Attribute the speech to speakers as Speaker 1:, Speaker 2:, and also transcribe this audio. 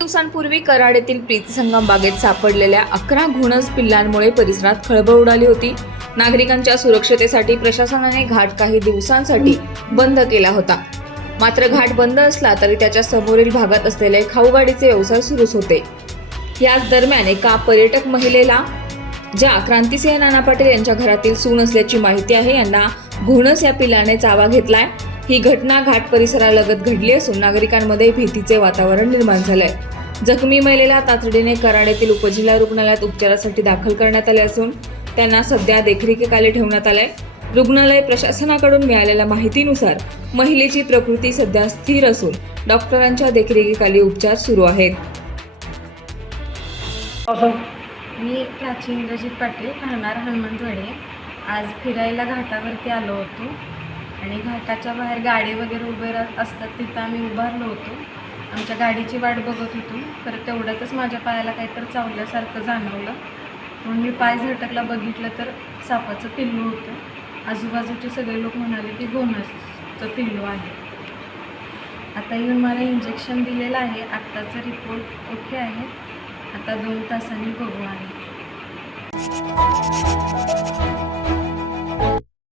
Speaker 1: दिवसांपूर्वी कराड येथील प्रीतसंगम बागेत सापडलेल्या अकरा घुणस पिल्लांमुळे परिसरात खळबळ उडाली होती. नागरिकांच्या सुरक्षतेसाठी प्रशासनाने घाट काही दिवसांसाठी बंद केला होता. मात्र घाट बंद असला तरी त्याच्या समोरील भागात असलेले खाऊगाडीचे व्यवसाय सुरूच होते. याच दरम्यान एका पर्यटक महिलेला ज्या क्रांतिसिंह नाना पाटील यांच्या घरातील सून असल्याची माहिती आहे यांना घुणस या पिल्लाने चावा घेतलाय. ही घटना घाट परिसरालगत घडली असून नागरिकांमध्ये भीतीचे वातावरण निर्माण झालंय. जखमी महिलेला तातडीने कराड येथील उपजिल्हा रुग्णालयात उपचारासाठी दाखल करण्यात आले असून त्यांना सध्या देखरेखीखाली ठेवण्यात आलंय. रुग्णालय प्रशासनाकडून मिळालेल्या माहितीनुसार महिलेची प्रकृती सध्या स्थिर असून डॉक्टरांच्या देखरेखीखाली उपचार सुरू आहेत.
Speaker 2: मी प्राची इंद्रजित पाटील राहणार हनुमंतवाडी. आज फिरायला घाटावरती आलो होतो. आणि घाटाच्या बाहेर गाडी वगैरे उभे असतात तिथं आम्ही उभारलो होतो. आमच्या गाडीची वाट बघत होतो. तर तेवढ्यातच माझ्या पायाला काहीतरी चावल्यासारखं जाणवलं. म्हणून मी पाय झटकला बघितलं तर सापाचं पिल्लू होतं. आजूबाजूचे सगळे लोक म्हणाले की गोनसचं पिल्लू आहे. आता येऊन मला इंजेक्शन दिलेलं आहे. आत्ताचा रिपोर्ट ओके आहे. आता दोन तासांनी बघू आहे